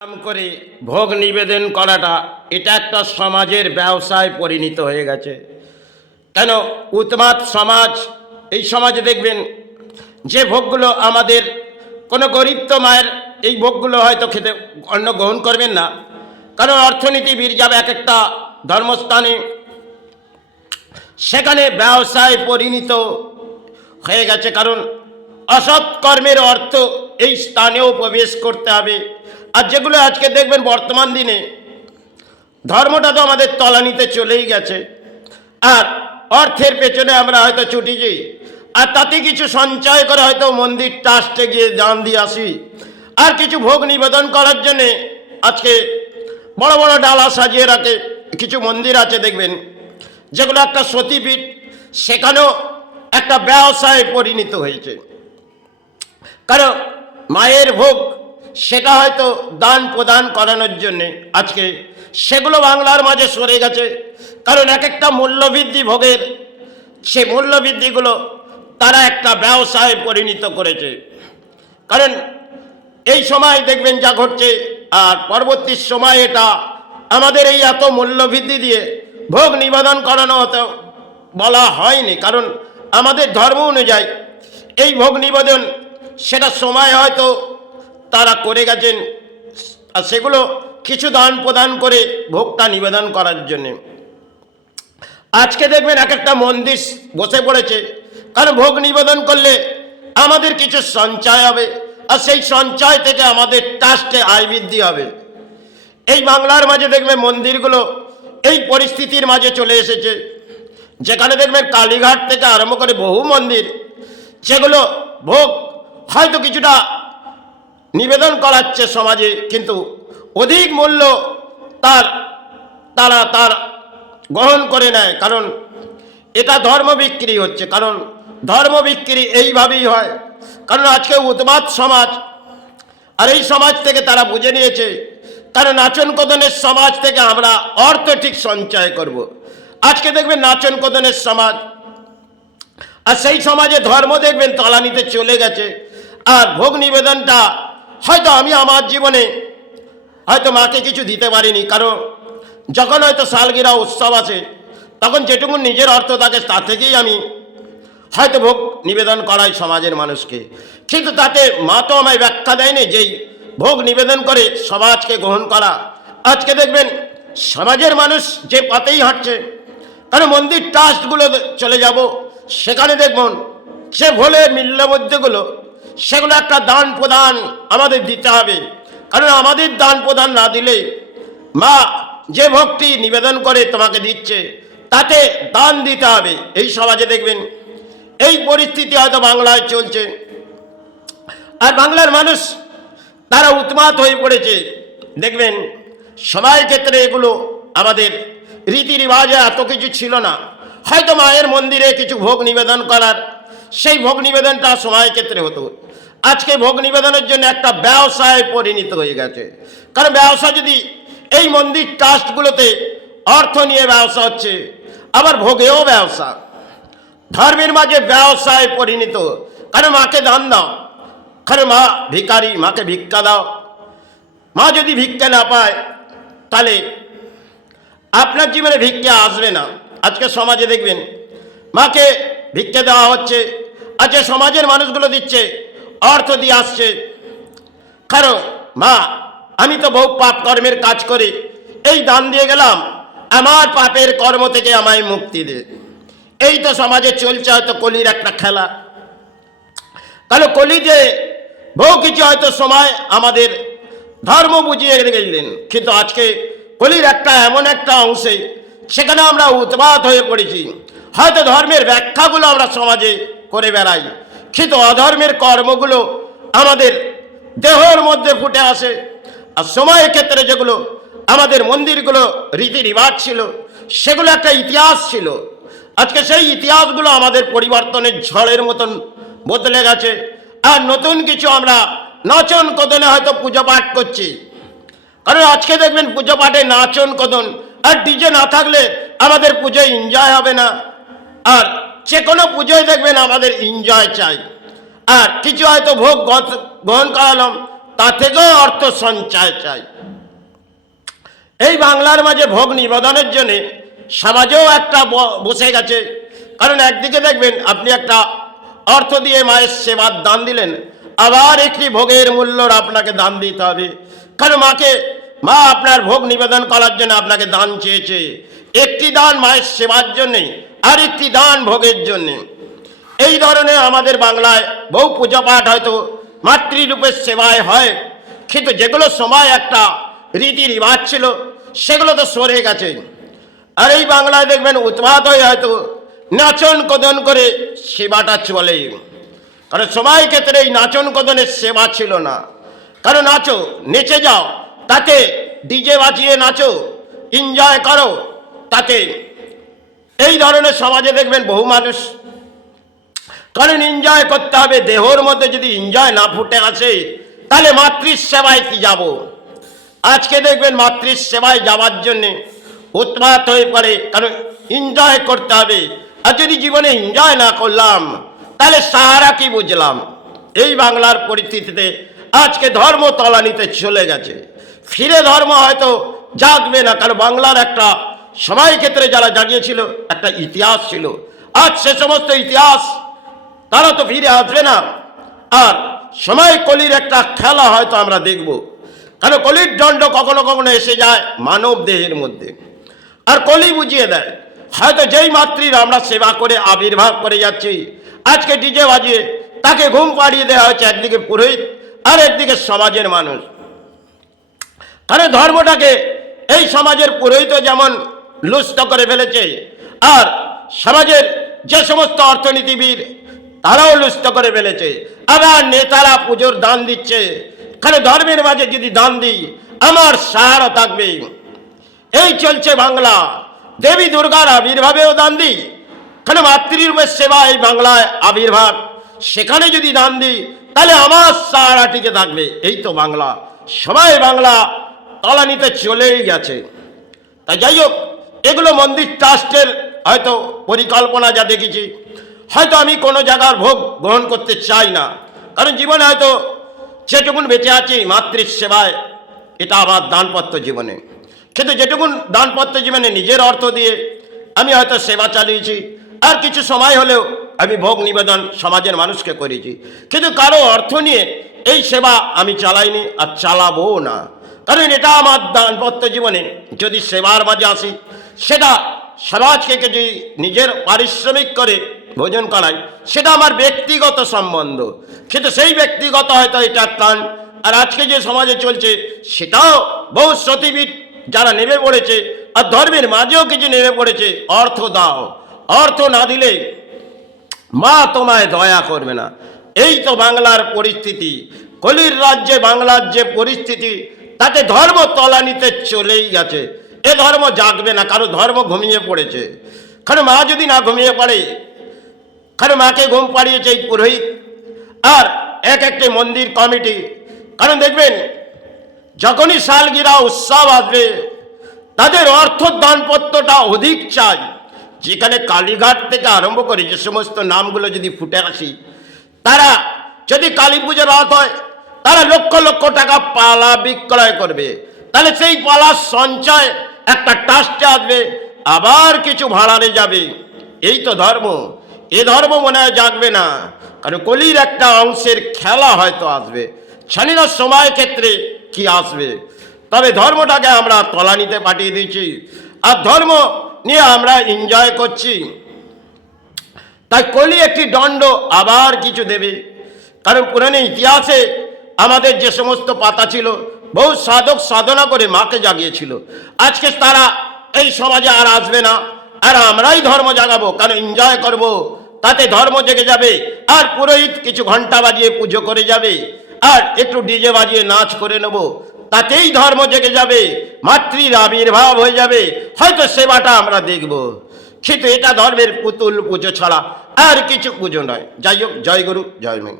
নাম করে ভোগ নিবেদন করাটা এটা একটা সমাজের ব্যবসায় পরিণত হয়ে গেছে। কেন উন্মাদ সমাজ, এই সমাজে দেখবেন যে ভোগগুলো আমাদের কোনো গরিব তো মায়ের এই ভোগগুলো হয়তো খেতে অন্ন গ্রহণ করবেন না, কারণ অর্থনীতি বীর যাবে এক একটা ধর্মস্থানে, সেখানে ব্যবসায় পরিণত হয়ে গেছে। কারণ অসৎ কর্মের অর্থ এই স্থানেও প্রবেশ করতে হবে। আর যেগুলো আজকে দেখবেন বর্তমান দিনে ধর্মটা তো আমাদের তলানিতে চলেই গেছে, আর অর্থের পেছনে আমরা হয়তো ছুটিছি, আর তাতে কিছু সঞ্চয় করে হয়তো মন্দির ট্রাস্টে গিয়ে দান দিয়ে আসি, আর কিছু ভোগ নিবেদন করার জন্যে আজকে বড় বড় ডালা সাজিয়ে রাখে। কিছু মন্দির আছে দেখবেন যেগুলো একটা সতীপীঠ, সেখানেও একটা ব্যবসায় পরিণত হয়েছে। কারণ মায়ের ভোগ সেটা হয়তো দান প্রদান করানোর জন্যে আজকে সেগুলো বাংলার মাঝে সরে গেছে। কারণ এক একটা মূল্যবৃদ্ধি ভোগের, সে মূল্যবৃদ্ধিগুলো তারা একটা ব্যবসায় পরিণত করেছে। কারণ এই সময় দেখবেন যা ঘটছে, আর পরবর্তী সময় এটা আমাদের এই এত মূল্যবৃদ্ধি দিয়ে ভোগ নিবেদন করানো হতে বলা হয়নি। কারণ আমাদের ধর্ম অনুযায়ী এই ভোগ নিবেদন সেটা সময় হয়তো তারা করে গেছেন, আর সেগুলো কিছু দান প্রদান করে ভোগটা নিবেদন করার জন্যে। আজকে দেখবেন এক একটা মন্দির বসে পড়েছে, কারণ ভোগ নিবেদন করলে আমাদের কিছু সঞ্চয় হবে, আর সেই সঞ্চয় থেকে আমাদের ট্রাস্টে আয় বৃদ্ধি হবে। এই বাংলার মাঝে দেখবেন মন্দিরগুলো এই পরিস্থিতির মাঝে চলে এসেছে, যেখানে দেখবেন কালীঘাট থেকে আরম্ভ করে বহু মন্দির, যেগুলো ভোগ হয়তো কিছুটা নিবেদন করাচ্ছে সমাজে, কিন্তু অধিক মূল্য তারা গ্রহণ করে নেয়। কারণ এটা ধর্ম বিক্রি হচ্ছে, কারণ ধর্ম বিক্রি এইভাবেই হয়। কারণ আজকে উন্মাদ সমাজ, আর এই সমাজ থেকে তারা বুঝে নিয়েছে, কারণ নাচন কদনের সমাজ থেকে আমরা অর্থ ঠিক সঞ্চয় করব। আজকে দেখবেন নাচন কদনের সমাজ, আর সেই সমাজে ধর্ম দেখবেন তলানিতে চলে গেছে। আর ভোগ নিবেদনটা হয়তো আমি আমার জীবনে হয়তো মাকে কিছু দিতে পারিনি, কারণ যখন হয়তো সালগিরা উৎসব আছে, তখন যেটুকু নিজের অর্থ থাকে তা থেকেই আমি হয়তো ভোগ নিবেদন করাই সমাজের মানুষকে। কিন্তু তাতে মা তো আমায় ব্যাখ্যা দেয়নি যেই ভোগ নিবেদন করে সমাজকে গ্রহণ করা। আজকে দেখবেন সমাজের মানুষ যে পথেই হাঁটছে, কারণ মন্দির ট্রাস্টগুলো চলে যাব, সেখানে দেখবেন সে ভোলের মূল্যবোধগুলো সেগুলো একটা দান প্রদান আমাদের দিতে হবে। কারণ আমাদের দান প্রদান না দিলে মা যে ভক্তি নিবেদন করে তোমাকে দিচ্ছে, তাতে দান দিতে হবে। এই সমাজে দেখবেন এই পরিস্থিতি হয়তো বাংলায় চলছে, আর বাংলার মানুষ তারা উন্মাদ হয়ে পড়েছে। দেখবেন সবাই ক্ষেত্রে এগুলো আমাদের রীতি রিবাজে এত কিছু ছিল না। হয়তো মায়ের মন্দিরে কিছু ভোগ নিবেদন করার, সেই ভোগ নিবেদনটা সময় ক্ষেত্রে হতো। আজকে ভোগ নিবেদনের জন্য একটা ব্যবসায় পরিণত হয়ে গেছে। কারণ ব্যবসা যদি এই মন্দির ট্রাস্টগুলোতে অর্থ নিয়ে ব্যবসা হচ্ছে, আবার ভোগেও ব্যবসা, ধর্মের মাঝে ব্যবসায় পরিণত। কারণ মাকে দান দাও, কারণ মা ভিখারি, মাকে ভিক্ষা দাও। মা যদি ভিক্ষা না পায় তাহলে আপনার জীবনে ভিক্ষা আসবে না। আজকে সমাজে দেখবেন মাকে ভিক্ষা দেওয়া হচ্ছে, আজকে সমাজের মানুষগুলো দিচ্ছে, অর্থ দিয়ে আসছে। কারণ মা আমি তো বহু পাপ কর্মের কাজ করি, এই দান দিয়ে গেলাম, আমার পাপের কর্ম থেকে আমায় মুক্তি দে। এই তো সমাজে চলছে হয়তো কলির একটা খেলা। কারণ কলিতে বহু কিছু হয়তো সময় আমাদের ধর্ম বুঝিয়ে গেলেন, কিন্তু আজকে কলির একটা এমন একটা অংশে সেখানে আমরা উন্মাদ হয়ে পড়েছি। হয়তো ধর্মের ব্যাখ্যাগুলো আমরা সমাজে করে বেড়াই, কিন্তু অধর্মের কর্মগুলো আমাদের দেহের মধ্যে ফুটে আসে। আর সময়ের ক্ষেত্রে যেগুলো আমাদের মন্দিরগুলো রীতি রিবাজ ছিল, সেগুলো একটা ইতিহাস ছিল। আজকে সেই ইতিহাসগুলো আমাদের পরিবর্তনের ঝড়ের মতন বদলে গেছে। আর নতুন কিছু আমরা নাচন কদনে হয়তো পুজো পাঠ করছি। কারণ আজকে দেখবেন পুজো পাঠে নাচন কদন আর ডিজে না থাকলে আমাদের পুজোয় এনজয় হবে না। আর যে কোনো পুজোয় দেখবেন আমাদের এনজয় চাই। আর কিছু হয়তো ভোগ গ্রহণ করালাম, তা থেকেও অর্থ সঞ্চয় চাই। এই বাংলার মাঝে ভোগ নিবেদনের জন্য সমাজেও একটা বসে গেছে। কারণ একদিকে দেখবেন আপনি একটা অর্থ দিয়ে মায়ের সেবার দান দিলেন, আবার একটি ভোগের মূল্যর আপনাকে দান দিতে হবে। কারণ মা আপনার ভোগ নিবেদন করার জন্য আপনাকে দান চেয়েছে। একটি দান মায়ের সেবার জন্যে, আর একটি দান ভোগের জন্যে। এই ধরনের আমাদের বাংলায় বহু পূজা পাঠ হয়তো মাতৃরূপের সেবায় হয়, কিন্তু যেগুলো সময় একটা রীতি রিবাজ ছিল সেগুলো তো সরে গেছে। আর এই বাংলায় দেখবেন উৎপাত হয়ে হয়তো নাচন কদন করে সেবাটা চলে। কারণ সময় ক্ষেত্রে এই নাচন কদনের সেবা ছিল না। কারণ নাচো, নেচে যাও, তাতে ডিজে বাজিয়ে নাচো, এনজয় করো, তাতে এই ধরনের সমাজে দেখবেন বহু মানুষ। কারণ এনজয় করতে হবে, দেহর মধ্যে যদি এনজয় না ফুটে আসে তাহলে মাতৃ সেবায় কি যাব। আজকে দেখবেন মাতৃ সেবায় যাওয়ার জন্যে উৎপাত হয়ে পড়ে, কারণ এনজয় করতে হবে। আর যদি জীবনে এনজয় না করলাম তাহলে সাহারা কি বুঝলাম। এই বাংলার পরিস্থিতিতে আজকে ধর্ম তলানিতে চলে গেছে। ফিরে ধর্ম হয়তো জাগবে না, কারণ বাংলার একটা সময় ক্ষেত্রে যারা জাগিয়েছিল একটা ইতিহাস ছিল। আজ সে সমস্ত ইতিহাস তারা তো ফিরে আসবে না। আর সময় কলির একটা খেলা হয়তো আমরা দেখব। কারণ কলির দণ্ড কখনো কখনো এসে যায় মানব দেহের মধ্যে, আর কলি বুঝিয়ে দেয়। হয়তো যেই মাতৃর আমরা সেবা করে আবির্ভাব করে যাচ্ছি, আজকে ডিজে বাজিয়ে তাকে ঘুম পাড়িয়ে দেওয়া হচ্ছে, একদিকে পুরোহিত আর একদিকে সমাজের মানুষ। কারণ ধর্মটাকে এই সমাজের পুরোহিত যেমন লুষ্ট করে ফেলেছে, আর সমাজের যে সমস্ত অর্থনীতিবিদ তারাও লুষ্ট করে ফেলেছে। আবার নেতারা পুজোর দান দিচ্ছে। কারণ ধর্মের মাঝে যদি দান দিই আমার সাহারা থাকবে। এই চলছে বাংলা। দেবী দুর্গার আবির্ভাবেও দান দিই, কারণ মাতৃরূপের সেবা এই বাংলায় আবির্ভাব, সেখানে যদি দান দিই তাহলে আমার সাহারা টিকে থাকবে। এই তো বাংলা। সবাই বাংলা তলানিতে চলেই গেছে। তাই যাই হোক, এগুলো মন্দির ট্রাস্টের হয়তো পরিকল্পনা যা দেখেছি। হয়তো আমি কোনো জায়গার ভোগ গ্রহণ করতে চাই না, কারণ জীবনে হয়তো যেটুকুন বেঁচে আছি মাতৃ সেবায়, এটা আমার দানপত্র জীবনে। কিন্তু যেটুকুন দানপত্র জীবনে নিজের অর্থ দিয়ে আমি হয়তো সেবা চালিয়েছি, আর কিছু সময় হলেও আমি ভোগ নিবেদন সমাজের মানুষকে করেছি। কিন্তু কারো অর্থ নিয়ে এই সেবা আমি চালাইনি, আর চালাবো না। কারণ এটা আমার দানপত্র জীবনে যদি সেবার মাঝে আসি, সেটা সমাজকে যদি নিজের পারিশ্রমিক করে ভোজন করাই, সেটা আমার ব্যক্তিগত সম্বন্ধ। কিন্তু সেই ব্যক্তিগত হয়তো এটা টান। আর আজকে যে সমাজে চলছে সেটাও বহু সতীবিদ যারা নেমে পড়েছে, আর ধর্মের মাঝেও কিছু নেমে পড়েছে, অর্থ দাও, অর্থ না দিলে মা তোমায় দয়া করবে না। এই তো বাংলার পরিস্থিতি। কলির রাজ্যে বাংলার যে পরিস্থিতি, তাতে ধর্ম তলানিতে চলেই গেছে। এ ধর্ম জাগবে না, কারণ ধর্ম ঘুমিয়ে পড়েছে। কারণ মা যদি না ঘুমিয়ে পড়ে, কারণ মাকে ঘুম পাড়িয়েছে এই পুরোহিত আর একটি মন্দির কমিটি। কারণ দেখবেন যখনই সালগিরা উৎসব আসবে, তাদের অর্থ দানপত্রটা অধিক চাই। যেখানে কালীঘাট থেকে আরম্ভ করে যে সমস্ত নামগুলো যদি ফুটে আসি, তারা যদি কালী পুজোর রাত হয়, তারা লক্ষ লক্ষ টাকা পালা বিক্রয় করবে। তাহলে সেই পালার সঞ্চয় একটা ট্রাস্টে আসবে, আবার কিছু ভাড়ারে যাবে। এই তো ধর্ম। এ ধর্ম মনে হয় জাগবে না, কারণ কলির একটা অংশের খেলা হয়তো আসবে। জানি না সময় ক্ষেত্রে কি আসবে। তবে ধর্মটাকে আমরা তলানিতে পাঠিয়ে দিয়েছি, আর ধর্ম নিয়ে আমরা এনজয় করছি। তাই কলি একটি দণ্ড আবার কিছু দেবে। কারণ পুরানো ইতিহাসে আমাদের যে সমস্ত পাতা ছিল, বহু সাধক সাধনা করে মাকে জাগিয়েছিল। আজকে তারা এই সমাজে আর আসবে না, আর আমরাই ধর্ম জাগাবো। কারণ এনজয় করব, তাতে ধর্ম জেগে যাবে। আর পুরোহিত কিছু ঘন্টা বাজিয়ে পুজো করে যাবে, আর একটু ডিজে বাজিয়ে নাচ করে নেব, তাতেই ধর্ম জেগে যাবে, মাতৃর আবির্ভাব হয়ে যাবে। হয়তো সেবাটা আমরা দেখব, কিন্তু এটা ধর্মের পুতুল পুজো ছাড়া আর কিছু পুজো নয়। যাই হোক, জয় গুরু, জয় মা।